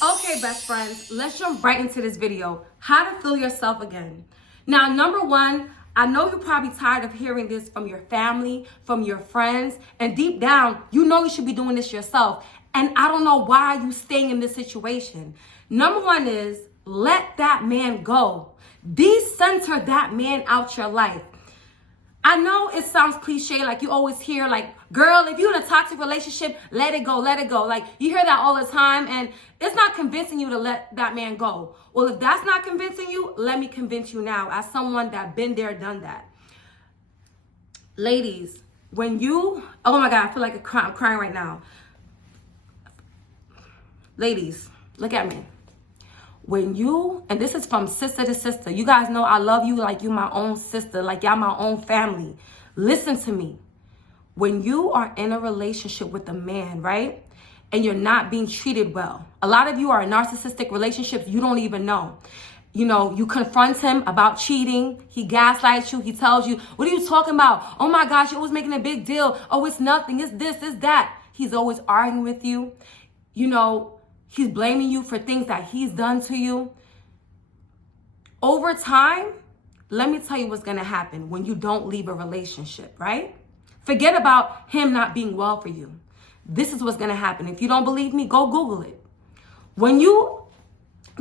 Okay, best friends, let's jump right into this video. How to feel yourself again. Now, number one, I know you're probably tired of hearing this from your family, from your friends, and deep down, you know you should be doing this yourself. And I don't know why you staying in this situation. Number one is let that man go. Decenter that man out your life. I know it sounds cliche, like you always hear, like, girl, if you're in a toxic relationship, let it go, let it go. Like, you hear that all the time, and it's not convincing you to let that man go. Well, if that's not convincing you, let me convince you now as someone that been there, done that. Ladies, when you, oh my God, I feel like I'm crying right now. Ladies, look at me. When you, and this is from sister to sister, you guys know I love you like you my own sister, like y'all my own family. Listen to me. When you are in a relationship with a man, right, and you're not being treated well, a lot of you are in narcissistic relationships you don't even know. You know, you confront him about cheating. He gaslights you. He tells you, what are you talking about? Oh my gosh, you're always making a big deal. Oh, it's nothing. It's this, it's that. He's always arguing with you. You know, he's blaming you for things that he's done to you. Over time, let me tell you what's going to happen when you don't leave a relationship, right? Forget about him not being well for you. This is what's going to happen. If you don't believe me, go Google it. When you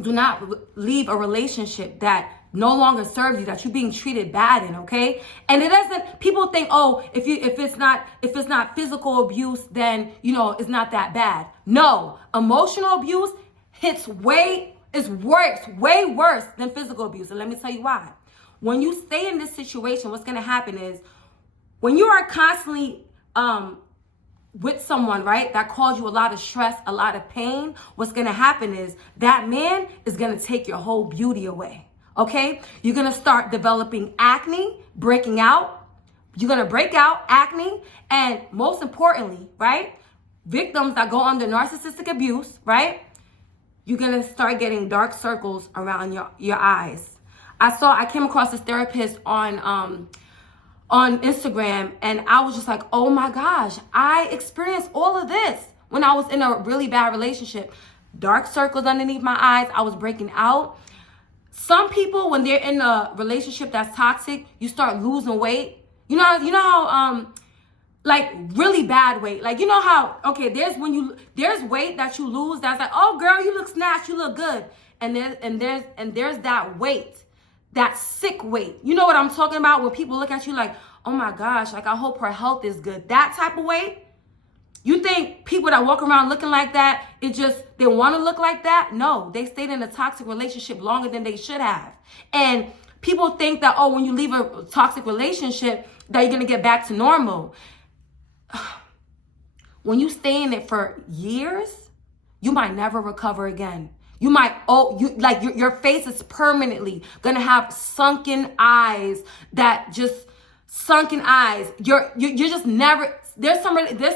do not leave a relationship that no longer serves you, that you're being treated bad in, okay? And it doesn't, people think, oh, if it's not physical abuse, then, you know, it's not that bad. No, emotional abuse is way worse than physical abuse. And let me tell you why. When you stay in this situation, what's going to happen is when you are constantly with someone, right, that causes you a lot of stress, a lot of pain, what's going to happen is that man is going to take your whole beauty away. Okay, you're gonna start developing acne, breaking out. You're gonna break out acne, and most importantly, right, victims that go under narcissistic abuse, right, you're gonna start getting dark circles around your eyes. I came across this therapist on Instagram, and I was just like, oh my gosh, I experienced all of this when I was in a really bad relationship. Dark circles underneath my eyes. I was breaking out. Some people, when they're in a relationship that's toxic, you start losing weight. You know how like really bad weight. Like, you know how, okay, there's weight that you lose that's like, oh girl, you look snatched, you look good. And there's that weight, that sick weight. You know what I'm talking about? When people look at you like, oh my gosh, like I hope her health is good. That type of weight. You think people that walk around looking like that, they want to look like that? No, they stayed in a toxic relationship longer than they should have. And people think that, oh, when you leave a toxic relationship, that you're going to get back to normal. When you stay in it for years, you might never recover again. You might, your face is permanently going to have sunken eyes You're just never... There's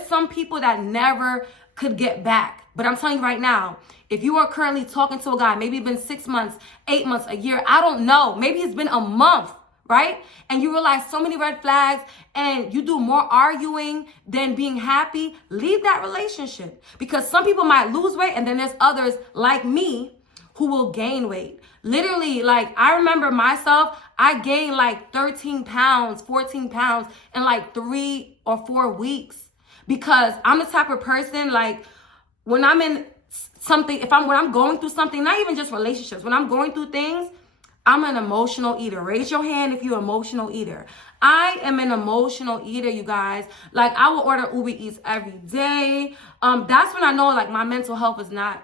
some people that never could get back. But I'm telling you right now, if you are currently talking to a guy, maybe it's been 6 months, 8 months, a year, I don't know. Maybe it's been a month, right? And you realize so many red flags and you do more arguing than being happy, leave that relationship. Because some people might lose weight, and then there's others like me who will gain weight. Literally, like, I remember myself, I gained like 13 pounds, 14 pounds in like 3 or 4 weeks, because I'm the type of person, like, when I'm in something, when I'm going through something, not even just relationships, when I'm going through things, I'm an emotional eater. Raise your hand if you're an emotional eater. I am an emotional eater, you guys. Like, I will order Uber Eats every day. That's when I know, like, my mental health is not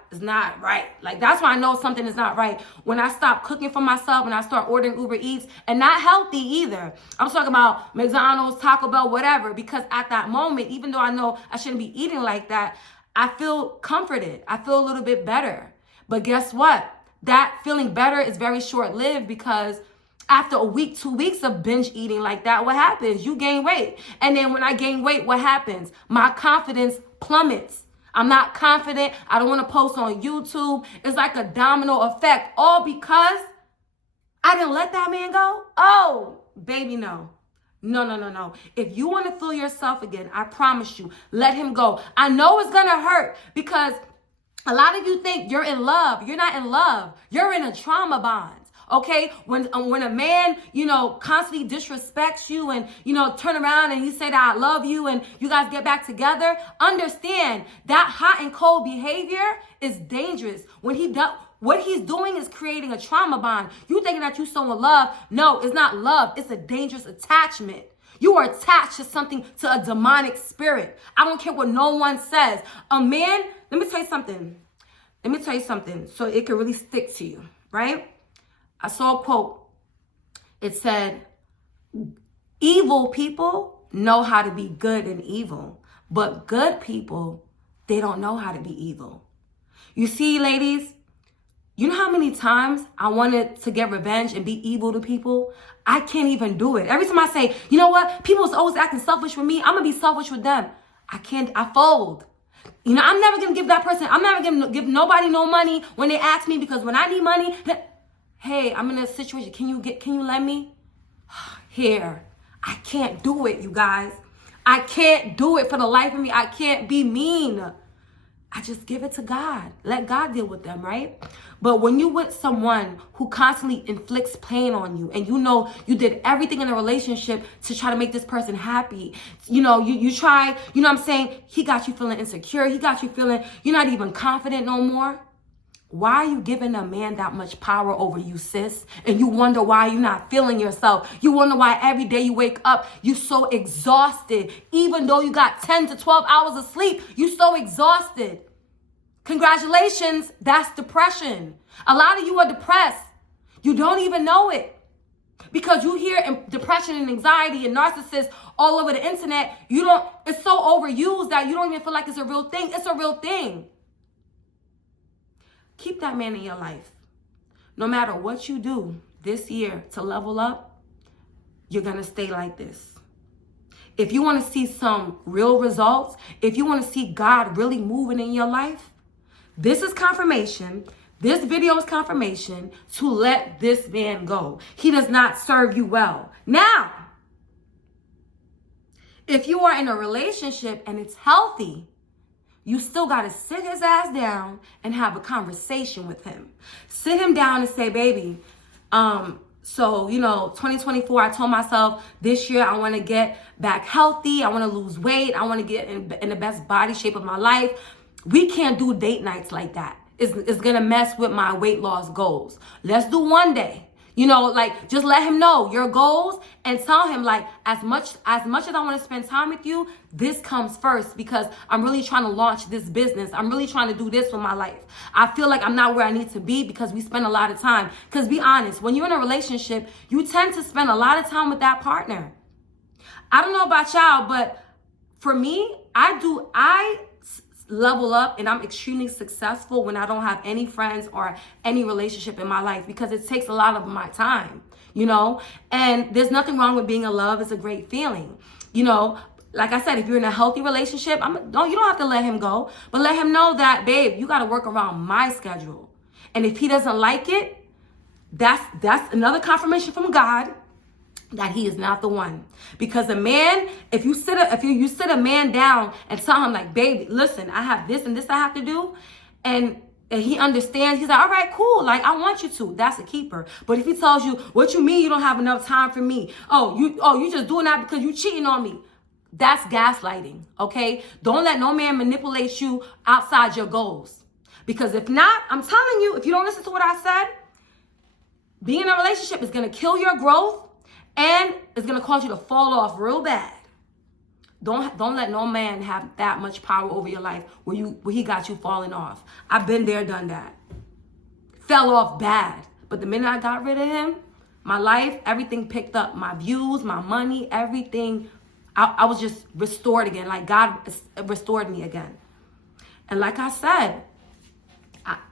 right. Like, that's when I know something is not right. When I stop cooking for myself and I start ordering Uber Eats, and not healthy either. I'm talking about McDonald's, Taco Bell, whatever. Because at that moment, even though I know I shouldn't be eating like that, I feel comforted. I feel a little bit better. But guess what? That feeling better is very short-lived, because after a week, 2 weeks of binge eating like that, what happens? You gain weight. And then when I gain weight, what happens? My confidence plummets. I'm not confident. I don't want to post on YouTube. It's like a domino effect, all because I didn't let that man go. Oh, baby, no. No. If you want to feel yourself again, I promise you, let him go. I know it's going to hurt, because A lot of you think you're in love. You're not in love. You're in a trauma bond. Okay, when a man, constantly disrespects you and, turn around and you say that I love you and you guys get back together, understand that hot and cold behavior is dangerous. When what he's doing is creating a trauma bond. You thinking that you're so in love. No, it's not love. It's a dangerous attachment. You are attached to something, to a demonic spirit. I don't care what no one says. A man, let me tell you something. So it can really stick to you, right? I saw a quote. It said, evil people know how to be good and evil, but good people, they don't know how to be evil. You see, ladies, you know how many times I wanted to get revenge and be evil to people? I can't even do it. Every time I say, you know what? People's always acting selfish with me. I'm going to be selfish with them. I fold. I'm never going to give that person, I'm never going to give nobody no money when they ask me, because when I need money, hey, I'm in a situation. Can you lend me? Here. I can't do it, you guys. I can't do it for the life of me. I can't be mean. I just give it to God. Let God deal with them, right? But when you with someone who constantly inflicts pain on you, and you did everything in a relationship to try to make this person happy, you try, what I'm saying? He got you feeling insecure. He got you feeling you're not even confident no more. Why are you giving a man that much power over you, sis? And you wonder why you're not feeling yourself. You wonder why every day you wake up, you're so exhausted. Even though you got 10 to 12 hours of sleep, you're so exhausted. Congratulations, that's depression. A lot of you are depressed. You don't even know it. Because you hear depression and anxiety and narcissists all over the internet. It's so overused that you don't even feel like it's a real thing. It's a real thing. Keep that man in your life. No matter what you do this year to level up, you're going to stay like this. If you want to see some real results, if you want to see God really moving in your life, this is confirmation. This video is confirmation to let this man go. He does not serve you well. Now, if you are in a relationship and it's healthy, you still got to sit his ass down and have a conversation with him. Sit him down and say, baby, 2024, I told myself this year I want to get back healthy. I want to lose weight. I want to get in the best body shape of my life. We can't do date nights like that. It's going to mess with my weight loss goals. Let's do one day. Just let him know your goals and tell him, as much as I want to spend time with you, this comes first because I'm really trying to launch this business. I'm really trying to do this with my life. I feel like I'm not where I need to be because we spend a lot of time. Because be honest, when you're in a relationship, you tend to spend a lot of time with that partner. I don't know about y'all, but for me, I level up and I'm extremely successful when I don't have any friends or any relationship in my life because it takes a lot of my time, and there's nothing wrong with being in love. It's a great feeling, like I said, if you're in a healthy relationship, you don't have to let him go, but let him know that, babe, you got to work around my schedule. And if he doesn't like it, that's another confirmation from God that he is not the one. Because a man, if you sit a man down and tell him baby, listen, I have this and this I have to do, and he understands, he's like, all right, cool, I want you to. That's a keeper. But if he tells you, what you mean you don't have enough time for me? You just doing that because you cheating on me. That's gaslighting, okay? Don't let no man manipulate you outside your goals. Because if not, I'm telling you, if you don't listen to what I said, being in a relationship is going to kill your growth. And it's going to cause you to fall off real bad. Don't let no man have that much power over your life where he got you falling off. I've been there, done that. Fell off bad. But the minute I got rid of him, my life, everything picked up. My views, my money, everything. I was just restored again. God restored me again. And like I said,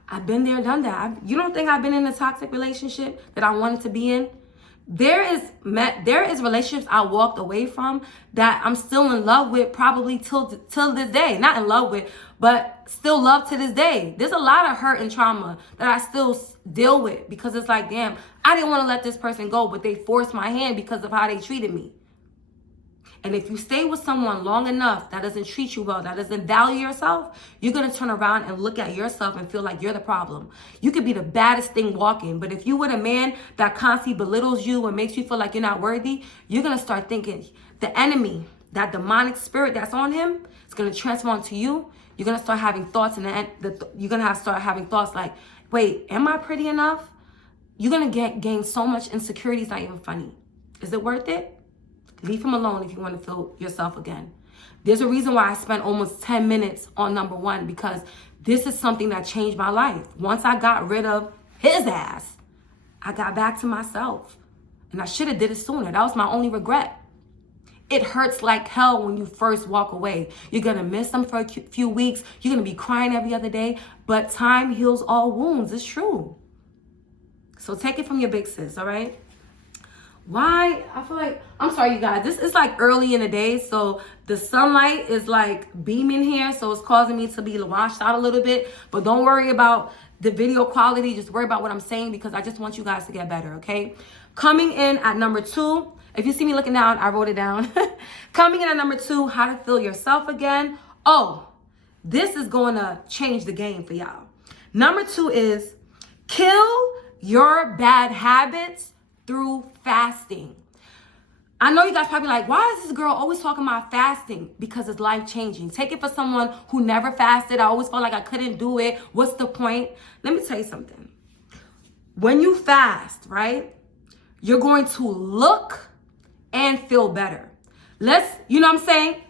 I've been there, done that. You don't think I've been in a toxic relationship that I wanted to be in? There is relationships I walked away from that I'm still in love with probably till this day. Not in love with, but still love to this day. There's a lot of hurt and trauma that I still deal with because it's damn, I didn't want to let this person go, but they forced my hand because of how they treated me. And if you stay with someone long enough that doesn't treat you well, that doesn't value yourself, you're going to turn around and look at yourself and feel like you're the problem. You could be the baddest thing walking, but if you with a man that constantly belittles you and makes you feel like you're not worthy, you're going to start thinking the enemy, that demonic spirit that's on him, is going to transform to you. You're going to start having thoughts, and you're going to start having thoughts like, wait, am I pretty enough? You're going to gain so much insecurity, it's not even funny. Is it worth it? Leave him alone if you want to feel yourself again. There's a reason why I spent almost 10 minutes on number one, because this is something that changed my life. Once I got rid of his ass, I got back to myself. And I should have did it sooner. That was my only regret. It hurts like hell when you first walk away. You're going to miss them for a few weeks. You're going to be crying every other day. But time heals all wounds. It's true. So take it from your big sis, all right? Why? I feel like, I'm sorry, you guys. This is like early in the day, so the sunlight is like beaming here, so it's causing me to be washed out a little bit. But don't worry about the video quality. Just worry about what I'm saying, because I just want you guys to get better, okay? Coming in at number 2, if you see me looking down, I wrote it down. Coming in at number 2, how to feel yourself again. Oh, this is going to change the game for y'all. Number 2 is kill your bad habits through fasting. I know you guys probably like, why is this girl always talking about fasting? Because it's life changing. Take it for someone who never fasted. I always felt like I couldn't do it. What's the point? Let me tell you something. When you fast, right, you're going to look and feel better. You know what I'm saying?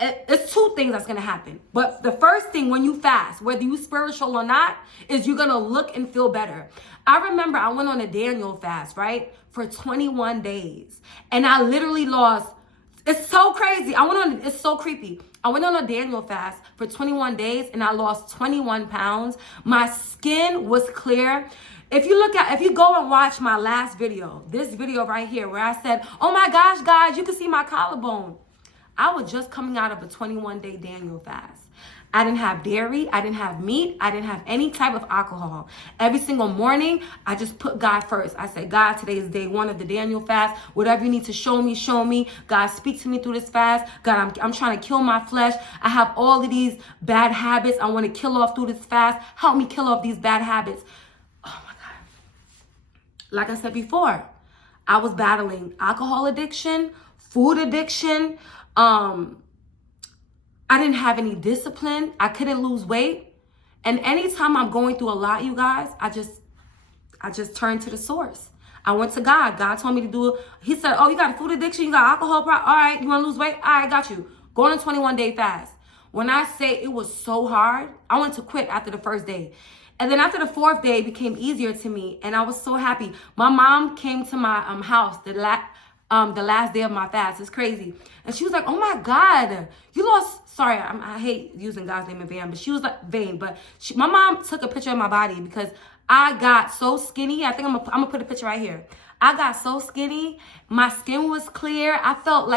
It's 2 things that's going to happen. But the first thing when you fast, whether you spiritual or not, is you're going to look and feel better. I remember I went on a Daniel fast, right? For 21 days. And I literally lost, it's so crazy. It's so creepy. I went on a Daniel fast for 21 days and I lost 21 pounds. My skin was clear. If you go and watch my last video, this video right here, where I said, oh my gosh, guys, you can see my collarbone. I was just coming out of a 21-day Daniel fast. I didn't have dairy. I didn't have meat. I didn't have any type of alcohol. Every single morning, I just put God first. I said, God, today is day 1 of the Daniel fast. Whatever you need to show me, show me. God, speak to me through this fast. God, I'm trying to kill my flesh. I have all of these bad habits I want to kill off through this fast. Help me kill off these bad habits. Oh my God. Like I said before, I was battling alcohol addiction, food addiction, I didn't have any discipline. I couldn't lose weight. And anytime I'm going through a lot, you guys, I just turn to the source. I went to God. God told me to do it. He said, oh, you got a food addiction? You got alcohol problem? All right, you want to lose weight? All right, got you. Go on a 21-day fast. When I say it was so hard, I wanted to quit after the first day. And then after the 4th day, it became easier to me. And I was so happy. My mom came to my house the last day of my fast. It's crazy. And she was like, oh my God, you lost, sorry, I hate using God's name in vain, but she was like vain, but my mom took a picture of my body because I got so skinny. I think I'm gonna put a picture right here. I got so skinny. My skin was clear. I felt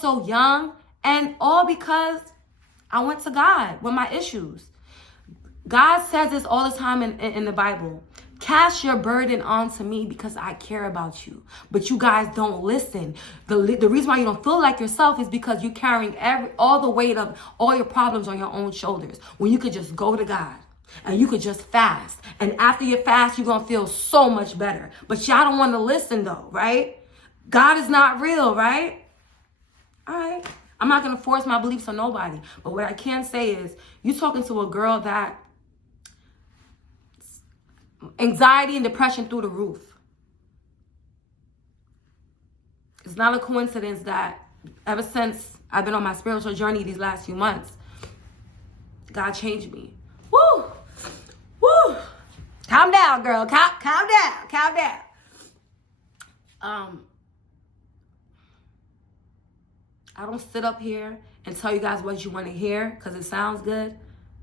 so young, and all because I went to God with my issues. God says this all the time in the Bible. Cast your burden onto me because I care about you. But you guys don't listen. The reason why you don't feel like yourself is because you're carrying all the weight of all your problems on your own shoulders. When you could just go to God and you could just fast. And after you fast, you're going to feel so much better. But y'all don't want to listen though, right? God is not real, right? All right. I'm not going to force my beliefs on nobody. But what I can say is, you're talking to a girl that anxiety and depression through the roof. It's not a coincidence that ever since I've been on my spiritual journey these last few months, God changed me. Woo! Woo! Calm down, girl. Calm down. Calm down. I don't sit up here and tell you guys what you want to hear because it sounds good.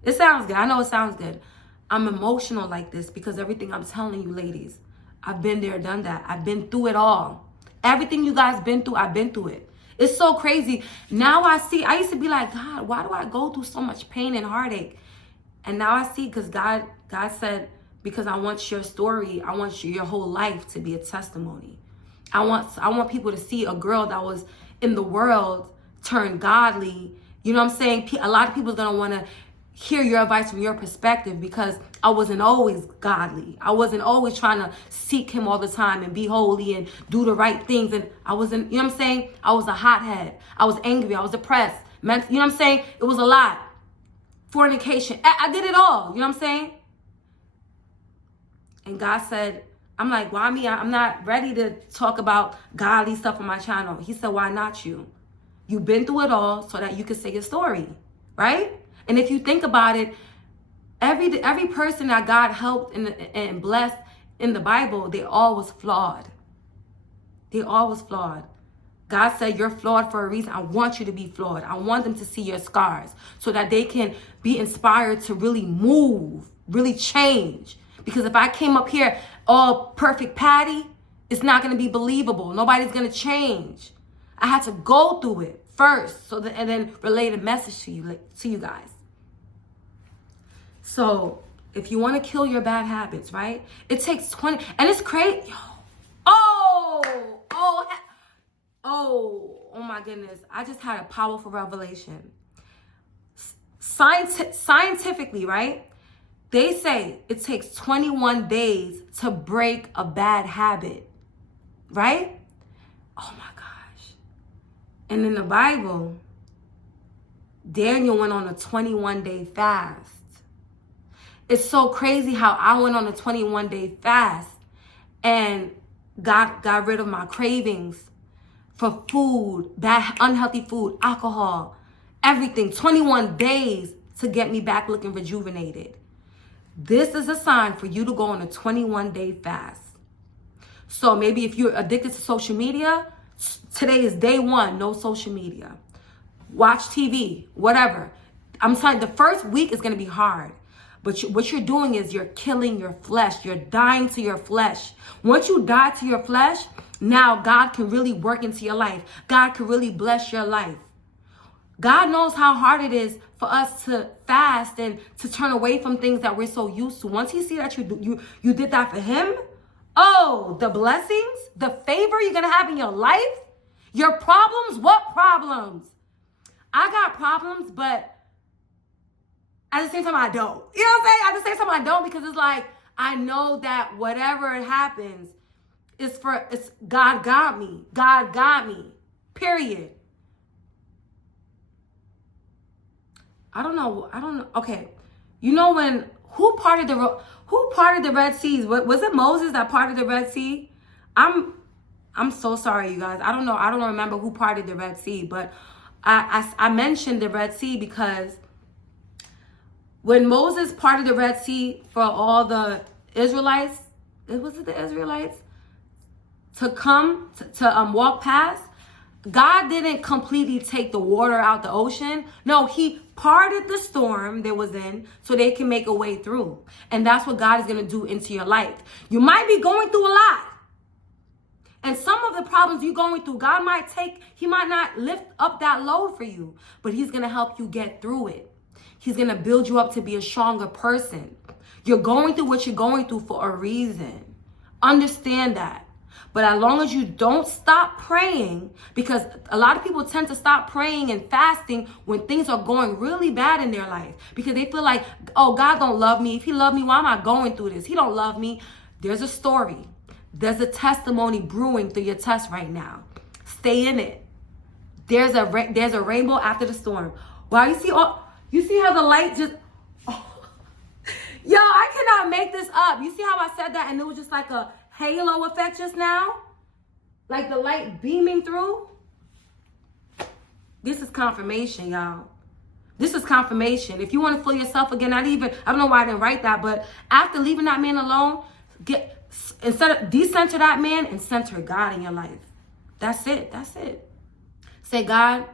It sounds good. I know it sounds good. I'm emotional like this because everything I'm telling you, ladies, I've been there, done that. I've been through it all. Everything you guys been through, I've been through it. It's so crazy. Now I see, I used to be like, God, why do I go through so much pain and heartache? And now I see, because God said, because I want your story, I want your whole life to be a testimony. I want people to see a girl that was in the world turn godly, you know what I'm saying? A lot of people's going to want to hear your advice from your perspective, because I wasn't always godly. I wasn't always trying to seek him all the time and be holy and do the right things. And I wasn't, you know what I'm saying? I was a hothead. I was angry. I was depressed. You know what I'm saying? It was a lot. Fornication. I did it all. You know what I'm saying? And God said, I'm like, why me? I'm not ready to talk about godly stuff on my channel. He said, why not you? You've been through it all so that you can say your story, right? And if you think about it, every person that God helped and blessed in the Bible, they all was flawed. They all was flawed. God said, you're flawed for a reason. I want you to be flawed. I want them to see your scars so that they can be inspired to really move, really change. Because if I came up here all perfect Patty, it's not going to be believable. Nobody's going to change. I had to go through it first, and then relay the message to you guys. So if you want to kill your bad habits, right? It takes 20, and it's crazy. Oh my goodness. I just had a powerful revelation. Scientifically, right? They say it takes 21 days to break a bad habit, right? Oh my gosh. And in the Bible, Daniel went on a 21-day fast. It's so crazy how I went on a 21-day fast and got rid of my cravings for food, bad, unhealthy food, alcohol, everything. 21 days to get me back looking rejuvenated. This is a sign for you to go on a 21-day fast. So maybe if you're addicted to social media, today is day one, no social media. Watch TV, whatever. I'm telling you, the first week is going to be hard. But what you're doing is you're killing your flesh. You're dying to your flesh. Once you die to your flesh, now God can really work into your life. God can really bless your life. God knows how hard it is for us to fast and to turn away from things that we're so used to. Once he see that you did that for him, oh, the blessings, the favor you're going to have in your life, your problems, what problems? I got problems, but at the same time, I don't. You know what I'm saying? At the same time, I don't, because it's like, I know that whatever happens, it's God got me. God got me. Period. I don't know. Okay. You know who parted the Red Sea? Was it Moses that parted the Red Sea? I'm so sorry, you guys. I don't know. I don't remember who parted the Red Sea, but I mentioned the Red Sea because when Moses parted the Red Sea for all the Israelites, was it the Israelites? To come to walk past, God didn't completely take the water out the ocean. No, he parted the storm they was in so they can make a way through. And that's what God is going to do into your life. You might be going through a lot. And some of the problems you're going through, he might not lift up that load for you, but he's going to help you get through it. He's going to build you up to be a stronger person. You're going through what you're going through for a reason. Understand that. But as long as you don't stop praying, because a lot of people tend to stop praying and fasting when things are going really bad in their life, because they feel like, oh, God don't love me. If he loved me, why am I going through this? He don't love me. There's a story. There's a testimony brewing through your test right now. Stay in it. There's a rainbow after the storm. Wow, you see how the light just, yo, I cannot make this up. You see how I said that and it was just like a halo effect just now? Like the light beaming through? This is confirmation, y'all. This is confirmation. If you want to feel yourself again, I don't know why I didn't write that, but after leaving that man alone, instead of decenter that man and center God in your life. That's it. That's it. Say, God,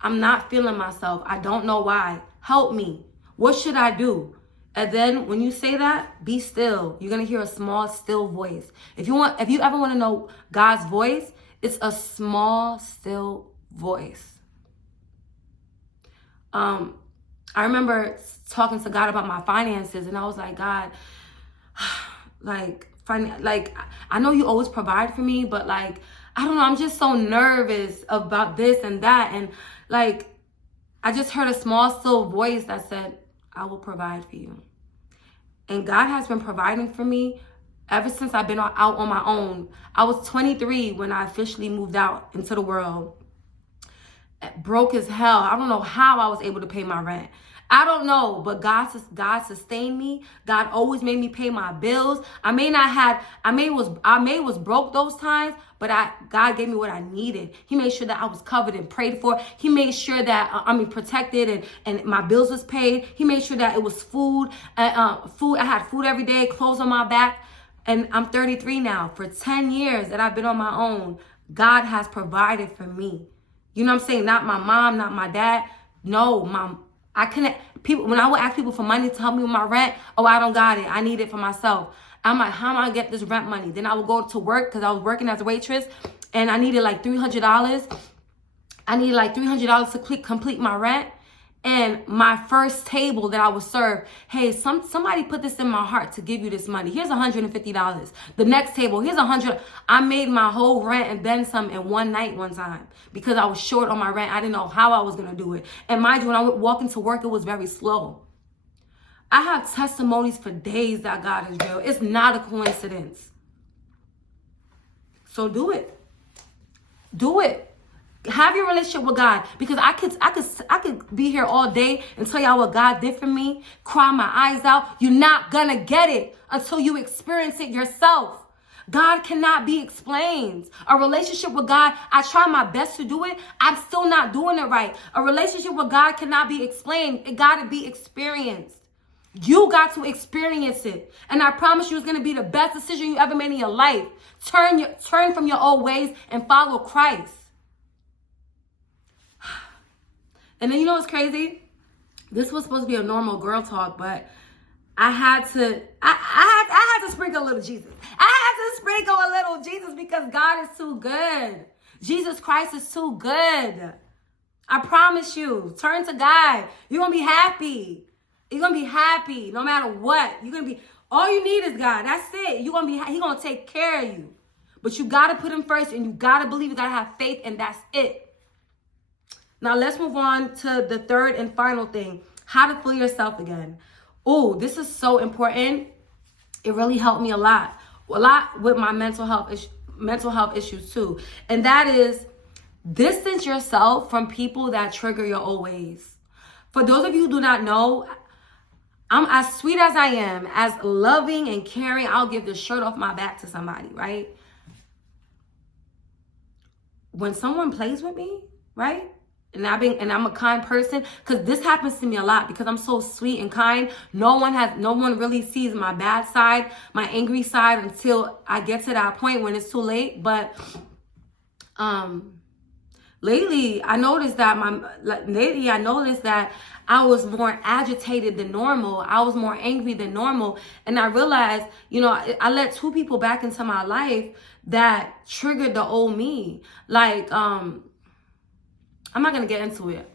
I'm not feeling myself. I don't know why. Help me. What should I do? And then when you say that, be still. You're going to hear a small, still voice. If you ever want to know God's voice, it's a small, still voice. I remember talking to God about my finances, and I was like, God, I know you always provide for me, but like, I don't know, I'm just so nervous about this and that. And like, I just heard a small, still voice that said, I will provide for you. And God has been providing for me ever since I've been out on my own. I was 23 when I officially moved out into the world. Broke as hell. I don't know how I was able to pay my rent. I don't know, but God sustained me. God always made me pay my bills. I may was broke those times, but God gave me what I needed. He made sure that I was covered and prayed for. He made sure that protected and my bills was paid. He made sure that it was food. I had food every day, clothes on my back. And I'm 33 now. For 10 years that I've been on my own, God has provided for me. You know what I'm saying? Not my mom, not my dad. No, mom. I couldn't. People, when I would ask people for money to help me with my rent, oh, I don't got it. I need it for myself. I'm like, how am I gonna get this rent money? Then I would go to work because I was working as a waitress, and I needed like $300. I needed like $300 to complete my rent. And my first table that I was served, hey, somebody put this in my heart to give you this money. Here's $150. The next table, here's $100. I made my whole rent and then some in one night one time because I was short on my rent. I didn't know how I was going to do it. And mind you, when I would walk into work, it was very slow. I have testimonies for days that God is real. It's not a coincidence. So do it. Do it. Have your relationship with God, because I could be here all day and tell y'all what God did for me, cry my eyes out. You're not gonna get it until you experience it yourself. God cannot be explained. A relationship with God, I try my best to do it. I'm still not doing it right. A relationship with God cannot be explained. It gotta be experienced. You got to experience it. And I promise you it's gonna be the best decision you ever made in your life. Turn from your old ways and follow Christ. And then you know what's crazy? This was supposed to be a normal girl talk, but I had to sprinkle a little Jesus. I had to sprinkle a little Jesus because God is too good. Jesus Christ is too good. I promise you. Turn to God. You're going to be happy. You're going to be happy no matter what. You're going to be, all you need is God. That's it. He's going to take care of you. But you got to put him first, and you got to believe, you got to have faith, and that's it. Now, let's move on to the third and final thing, how to feel yourself again. Oh, this is so important. It really helped me a lot with my mental health issues too. And that is, distance yourself from people that trigger your old ways. For those of you who do not know, I'm as sweet as I am, as loving and caring. I'll give the shirt off my back to somebody, right? When someone plays with me, right? And I'm a kind person, because this happens to me a lot because I'm so sweet and kind. No one really sees my bad side, my angry side, until I get to that point when it's too late. But lately I noticed that I was more agitated than normal. I was more angry than normal. And I realized, I let two people back into my life that triggered the old me. Like, I'm not going to get into it.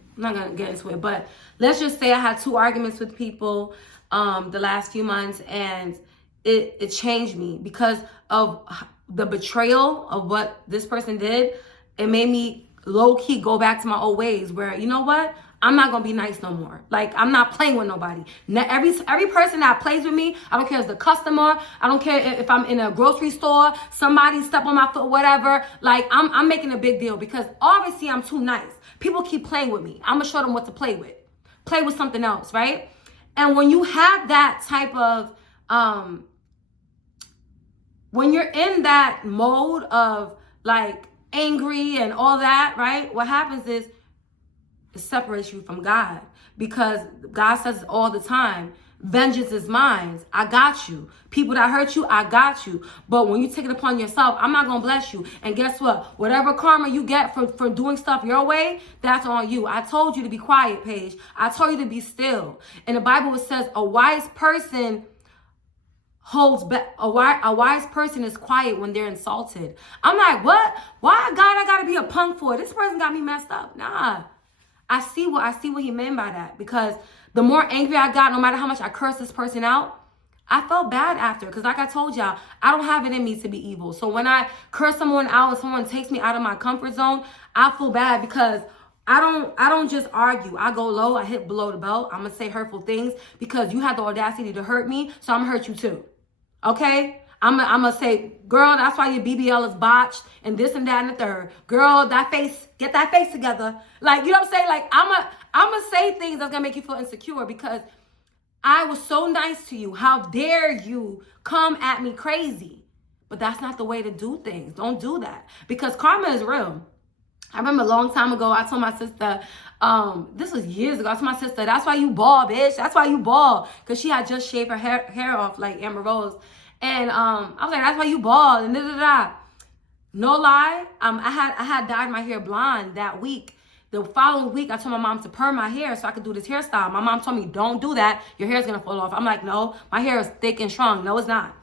But let's just say I had 2 arguments with people the last few months, and it changed me because of the betrayal of what this person did. It made me low-key go back to my old ways where, you know what? I'm not going to be nice no more. Like, I'm not playing with nobody. Every person that plays with me, I don't care if it's the customer, I don't care if I'm in a grocery store, somebody step on my foot, whatever. Like, I'm making a big deal because obviously I'm too nice. People keep playing with me. I'm going to show them what to play with. Play with something else, right? And when you have that type of, when you're in that mode of like angry and all that, right? What happens is it separates you from God, because God says all the time, vengeance is mine. I got you. People that hurt you, I got you. But when you take it upon yourself, I'm not going to bless you. And guess what? Whatever karma you get for doing stuff your way, that's on you. I told you to be quiet, Paige. I told you to be still. In the Bible, it says a wise person holds back. A wise person is quiet when they're insulted. I'm like, what? Why, God, I got to be a punk for it? This person got me messed up. Nah. I see what he meant by that, because the more angry I got, no matter how much I cursed this person out, I felt bad after because like I told y'all, I don't have it in me to be evil. So when I curse someone out and someone takes me out of my comfort zone, I feel bad because I don't just argue. I go low, I hit below the belt. I'm gonna say hurtful things because you have the audacity to hurt me, so I'm gonna hurt you too. Okay? I'm gonna say, girl, that's why your BBL is botched and this and that and the third. Girl, get that face together. Like, you know what I'm saying? Like, I'm gonna say things that's gonna make you feel insecure because I was so nice to you. How dare you come at me crazy? But that's not the way to do things. Don't do that because karma is real. I remember a long time ago, I told my sister, this was years ago, I told my sister, that's why you bald, bitch. That's why you bald. Because she had just shaved her hair off like Amber Rose. And I was like, that's why you bald and da-da-da. No lie, I had dyed my hair blonde that week. The following week, I told my mom to perm my hair so I could do this hairstyle. My mom told me, don't do that. Your hair's going to fall off. I'm like, no, my hair is thick and strong. No, it's not.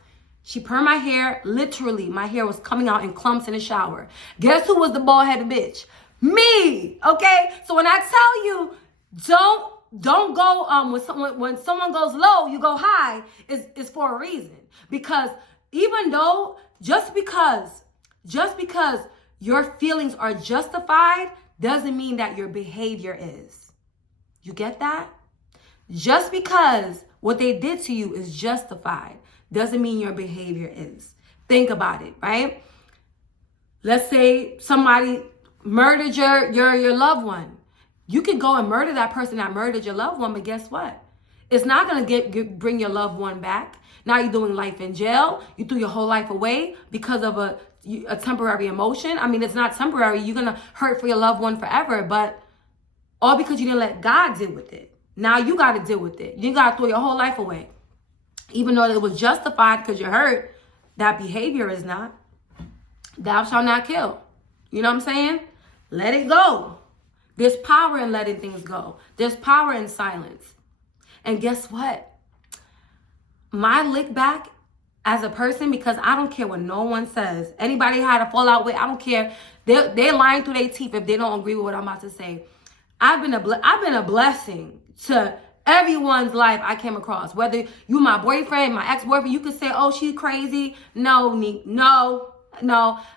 She permed my hair. Literally, my hair was coming out in clumps in the shower. Guess who was the bald-headed bitch? Me. Okay? So when I tell you, don't go when someone goes low, you go high, is for a reason. Because even though just because your feelings are justified doesn't mean that your behavior is. You get that? Just because what they did to you is justified doesn't mean your behavior is. Think about it, right? Let's say somebody murdered your loved one. You can go and murder that person that murdered your loved one, but guess what? It's not going to bring your loved one back. Now you're doing life in jail. You threw your whole life away because of a temporary emotion. I mean, it's not temporary. You're going to hurt for your loved one forever, but all because you didn't let God deal with it. Now you got to deal with it. You got to throw your whole life away. Even though it was justified because you're hurt, that behavior is not. Thou shalt not kill. You know what I'm saying? Let it go. There's power in letting things go. There's power in silence. And guess what? My lick back as a person, because I don't care what no one says. Anybody had a fallout with, I don't care. They're lying through their teeth if they don't agree with what I'm about to say. I've been a blessing to everyone's life I came across. Whether you my boyfriend, my ex-boyfriend, you could say, oh, she's crazy. No.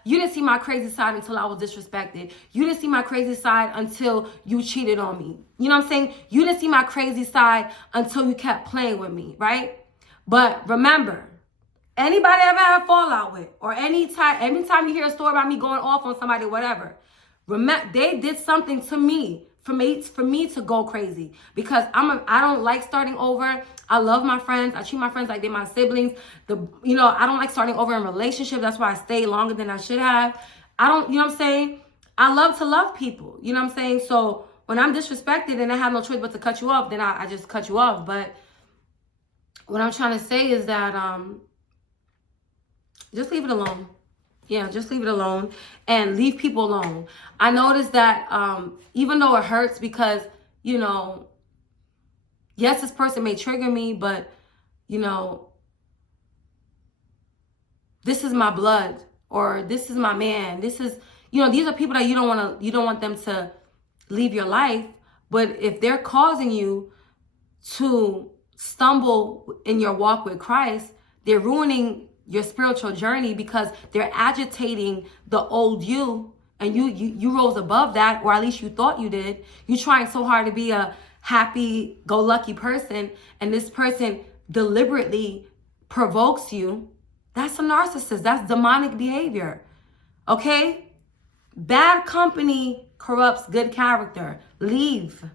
You didn't see my crazy side until I was disrespected. You didn't see my crazy side until you cheated on me. You know what I'm saying? You didn't see my crazy side until you kept playing with me, right? But remember, anybody ever had a fallout with, or anytime you hear a story about me going off on somebody, whatever, remember, they did something to me for me to go crazy, because I don't like starting over. I love my friends. I treat my friends like they're my siblings. I don't like starting over in relationships. That's why I stay longer than I should have. You know what I'm saying? I love to love people. You know what I'm saying? So when I'm disrespected and I have no choice but to cut you off, then I just cut you off. But what I'm trying to say is that just leave it alone. Yeah, just leave it alone and leave people alone. I noticed that even though it hurts because, yes, this person may trigger me, but, this is my blood, or this is my man. This is, these are people that you don't want them to leave your life. But if they're causing you to stumble in your walk with Christ, they're ruining your spiritual journey because they're agitating the old you, and you rose above that, or at least you thought you did. You're trying so hard to be a happy-go-lucky person, and this person deliberately provokes you. That's a narcissist. That's demonic behavior. Okay? Bad company corrupts good character. Leave.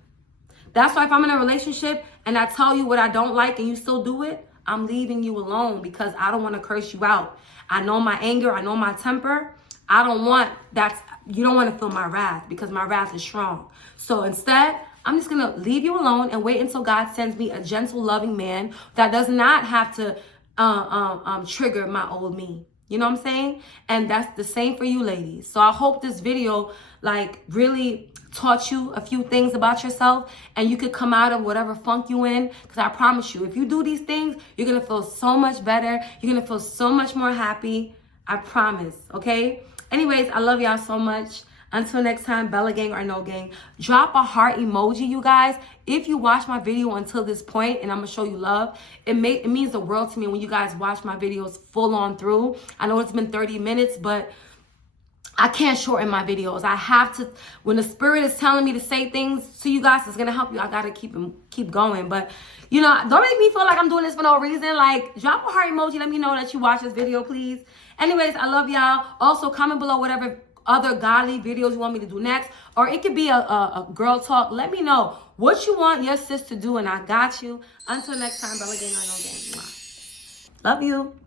That's why if I'm in a relationship and I tell you what I don't like and you still do it, I'm leaving you alone, because I don't want to curse you out. I know my anger. I know my temper. I don't want that. You don't want to feel my wrath, because my wrath is strong. So instead, I'm just going to leave you alone and wait until God sends me a gentle, loving man that does not have to trigger my old me. You know what I'm saying? And that's the same for you ladies. So I hope this video really taught you a few things about yourself, and you could come out of whatever funk you in, because I promise you, if you do these things, you're going to feel so much better. You're going to feel so much more happy. I promise. Okay? Anyways, I love y'all so much. Until next time, Bella Gang or no gang, drop a heart emoji, you guys. If you watch my video until this point, and I'm gonna show you love, it means the world to me when you guys watch my videos full on through. I know it's been 30 minutes, but I can't shorten my videos. I have to, when the spirit is telling me to say things to you guys, it's gonna help you. I gotta keep going. But you know, don't make me feel like I'm doing this for no reason. Like, drop a heart emoji. Let me know that you watch this video, please. Anyways, I love y'all. Also, comment below whatever other godly videos you want me to do next, or it could be a girl talk. Let me know what you want your sis to do, and I got you. Until next time, Bella Gang or no gang. Love you.